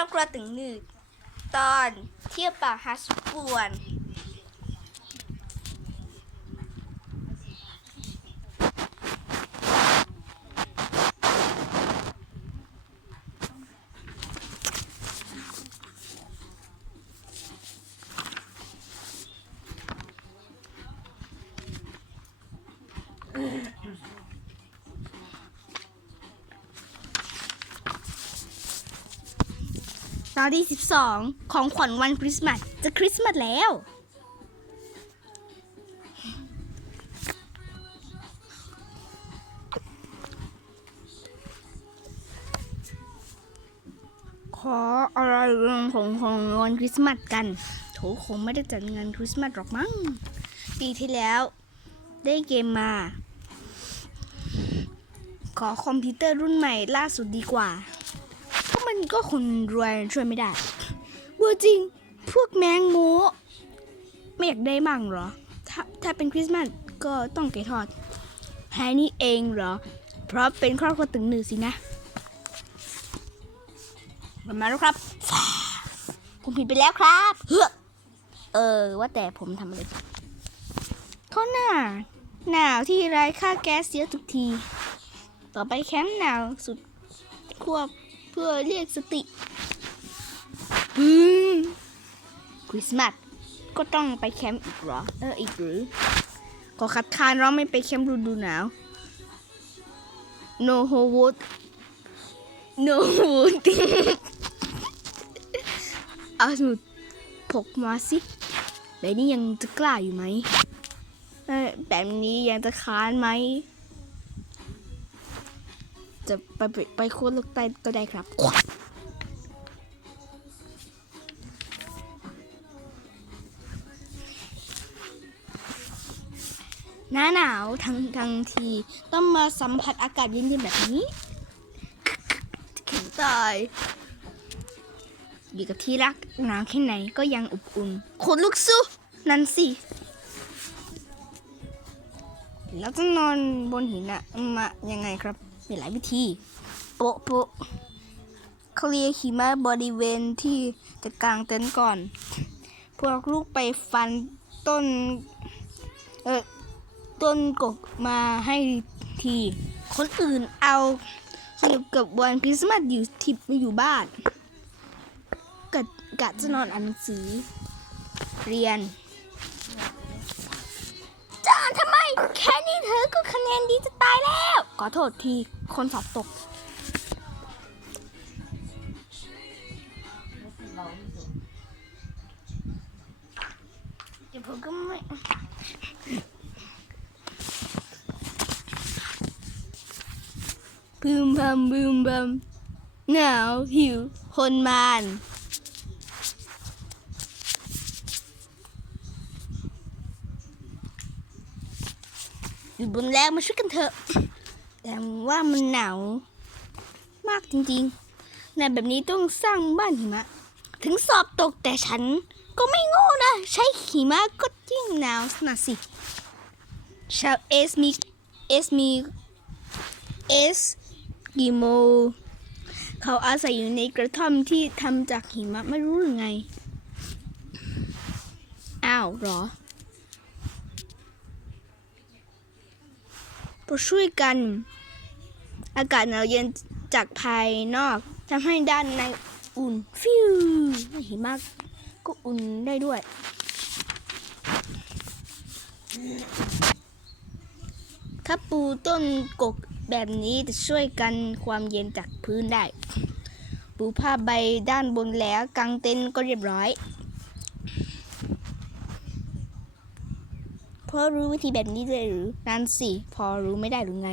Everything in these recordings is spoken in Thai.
ครอบครัวตึงหนึ่งตอนเที่ยวป่าฮัสปวน ตอนที่ 12 ของขวัญวันคริสต์มาสจะคริสต์มาสแล้ว ขออะไรเรื่องของของวันคริสต์มาสกันโถคงไม่ได้จัดงานคริสต์มาสหรอกมั้งปีที่แล้ว ได้เกมมา ขอคอมพิวเตอร์รุ่นใหม่ล่าสุดดีกว่า มันก็คนรวยช่วยไม่ได้วอร์จริง พวกแมงโมไม่อยากได้มั่งเหรอ ถ้าถ้าเป็นคริสต์มาสก็ต้องไก่ทอดแฮนี่เองเหรอ เพราะเป็นครอบครัวตึงหนึ่งสินะมามาแล้วครับ ผมผิดไปแล้วครับเฮ้อเออ ว่าแต่ผมทำอะไรเขาหน้า หนาวที่ไร้ค่าแก๊สเยอะทุกที ต่อไปแคมป์หนาวสุดควบ เพื่อเรียกสติอืมคริสต์มาสก็ต้องไปแคมป์อีกเหรอ เอออีกหรือก็คัดค้านเราไม่ไปแคมป์ฤดูหนาว no h o wood no wood เอาสมุดพกมาสิแบบนี้ยังจะกล้าอยู่ไหมเออแบบนี้ยังจะค้านไหม จะไปไปไปโค้ดลูกใต้ก็ได้ครับ หน้าหนาวทั้งทั้งทีต้องมาสัมผัสอากาศเย็นๆแบบนี้แข็งตายอยู่กับที่รักหนาวแค่ไหนก็ยังอบอุ่นขนลุกสู้นั่นสิแล้วจะนอนบนหินอะมายังไงครับ มีหลายวิธีโปะโปะเคลียร์หิมะบริเวณที่จะกางเต็นท์ก่อน พวกลูกไปฟันต้น เออต้นกกมาให้ที คนอื่นเอาสนุกกับวันคริสต์มาสอยู่ทิพอยู่บ้านกะกะจะนอนอ่านหนังสือ เรียนจานทำไม แค่นี้เธอก็คะแนนดีจะตายแล้ว ขอโทษทีคนสอบตก เดี๋ยวผมก็ไม่พึมพำบึมบำหนาวหิว คนมานอยู่บนแรงมาช่วยกันเถอะ แต่ว่ามันหนาวมากจริงๆในแบบนี้ต้องสร้างบ้านหิมะ ถึงสอบตกแต่ฉันก็ไม่โง่นะ ใช้หิมะก็ยิ่งหนาวนะสิชาวเอสมีเอสมีเอสกิโม เขาอาศัยอยู่ในกระท่อมที่ทำจากหิมะไม่รู้หรือไง อ้าวเหรอพอช่วยกัน อากาศหนาวเย็นจากภายนอกทำให้ด้านในอุ่นฟิวหิมะก็อุ่นได้ด้วยถ้าปูต้นกกแบบนี้จะช่วยกันความเย็นจากพื้นได้ ปูผ้าใบด้านบนแล้วกางเต็นท์ก็เรียบร้อยเพราะรู้วิธีแบบนี้ด้วยหรือนั่นสิ พอรู้ไม่ได้หรือไง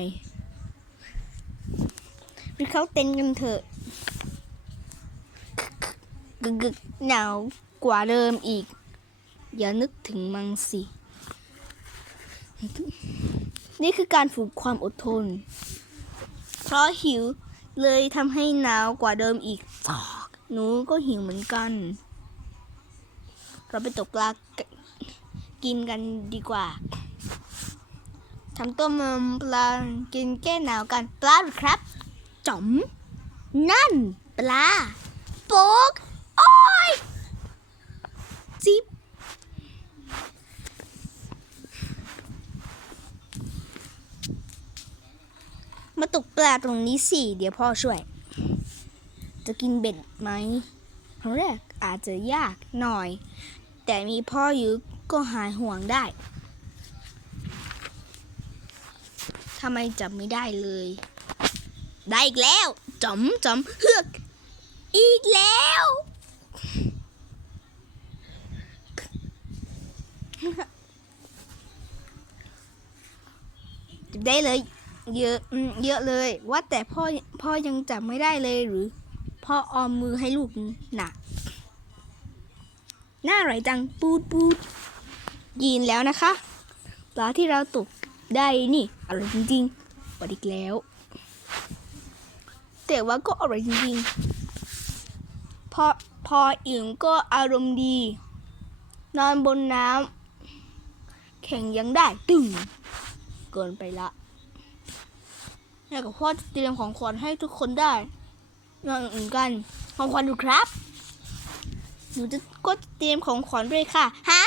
หรือเขาเต้นกันเถอะกึกกึกหนาวกว่าเดิมอีก อย่านึกถึงมังสิ นี่คือการฝึกความอดทน เพราะหิวเลยทำให้หนาวกว่าเดิมอีก หนูก็หิวเหมือนกัน เราไปตกปลากินกันดีกว่าทำต้มปลากินแก้หนาวกันปลาหรือครับ จ๋อม นั่นปลาโป๊ก โอ้ย จิ๊บ มาตกปลาตรงนี้สิ เดี๋ยวพ่อช่วย จะกินเบ็ดไหมครั้งแรกอาจจะยากหน่อย แต่มีพ่ออยู่ก็หายห่วงได้ทำไมจับไม่ได้เลย ได้อีกแล้วจอมจอมเฮือก อีกแล้วจับได้เลย เยอะเยอะเลย ว่าแต่พ่อพ่อยังจับไม่ได้เลยหรือ พ่อออมมือให้ลูกหน่ะน่าอร่อยจังปูดปูดยินแล้วนะคะปลาที่เราตกได้นี่อร่อยจริงๆปอีกแล้ว แต่ว่าก็อร่อยจริงๆ พอพออิ่มก็อารมณ์ดี นอนบนน้ำแข่งยังได้ตึงเกินไปละแม่กับพ่อเตรียมของขวัญให้ทุกคนได้นอนอื่นกัน ของขวัญดูครับ หนูจะก็เตรียมของขวัญด้วยค่ะฮะ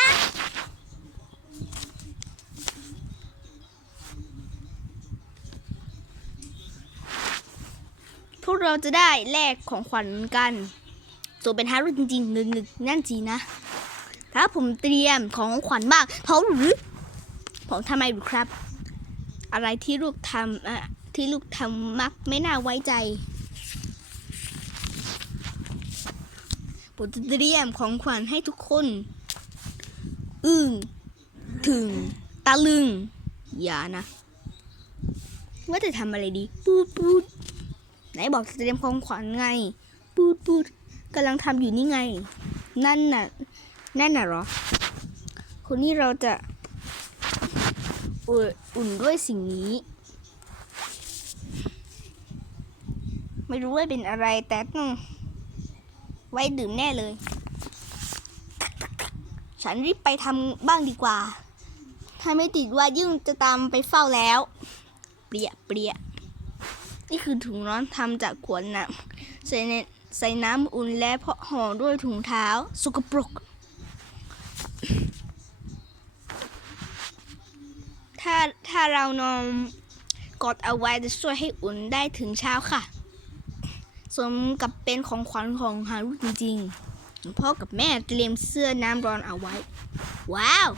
กเราจะได้แลกของขวัญกันส่วเป็นฮารุจริงๆงึกงึกๆนั่นจีนะ ถ้าผมเตรียมของขวัญมากเพราะหรือผมทำไมหรือครับ อะไรที่ลูกทำอะที่ลูกทำมักไม่น่าไว้ใจผมจะเตรียมของขวัญให้ทุกคน อึ้งถึงตะลึง อย่านะ ว่าจะทำอะไรดี ปูดปูด ไหนบอกจะเตรียมของขวัญไง ปูดปูดกำลังทำอยู่นี่ไง นั่นน่ะ นั่นน่ะหรอ คนนี้เราจะอุ่นอุ่นด้วยสิ่งนี้ ไม่รู้ว่าเป็นอะไรแต่ต้องไว้ดื่มแน่เลย ฉันรีบไปทำบ้างดีกว่า ถ้าไม่ติดว่ายุ่งจะตามไปเฝ้าแล้ว เปรียเปรีย นี่คือถุงร้อนทำจากขวดน้ำใส่ในใส่น้ำอุ่นและเพาะห่อด้วยถุงเท้าสกปรก ถ้าถ้าเรานอนกอดเอาไว้จะช่วยให้อุ่นได้ถึงเช้าค่ะ สมกับเป็นของขวัญของฮารุจริงๆ พ่อกับแม่เตรียมเสื้อน้ำร้อนเอาไว้ ว้าว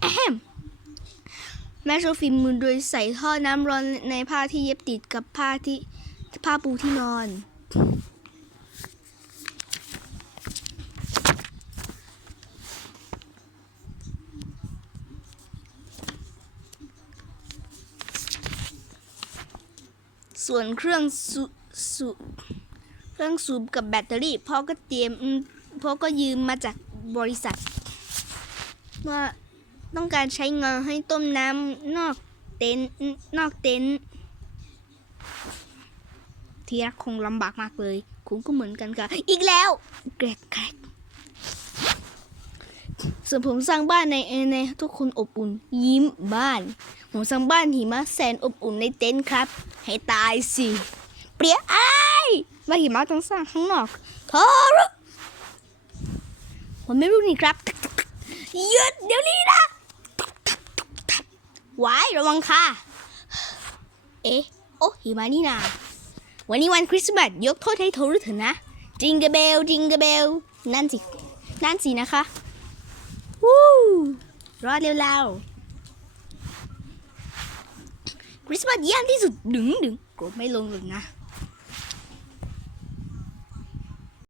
แอม แม่โชว์ฝีมือโดยใส่ท่อน้ำร้อนในผ้าที่เย็บติดกับผ้าที่ผ้าปูที่นอน ส่วนเครื่องสูสูเครื่องสูบกับแบตเตอรี่พ่อก็เตรียมอืมพ่อก็ยืมมาจากบริษัทว่า ต้องการใช้เงินให้ต้มน้ำนอกเต็นท์นอกเต็นท์ที่รักคงลำบากมากเลยคุณก็เหมือนกันค่ะ อีกแล้วแกรกแกรกส่วนผมสร้างบ้านในในทุกคนอบอุ่น ยิ้มบ้าน ผมสร้างบ้านหิมะแสนอบอุ่นในเต็นท์ครับ ให้ตายสิ เปรี้ยไอ้ายว่าหิมะต้องสร้างข้างนอกโทรผมไม่รู้นี่ครับหยุดเดี๋ยวนี้นะ ไว้ระวังค่ะ เอ๊ะ โอ้หิมะนี่นา วันนี้วันคริสต์มาสยกโทษให้โทรเถอะนะ จิงเกเบล จิงเกเบล นั่นสิ นั่นสินะคะ วู้รอดเร็วๆคริสต์มาสเยี่ยมที่สุดดึงดึงกดไม่ลงหรอกนะ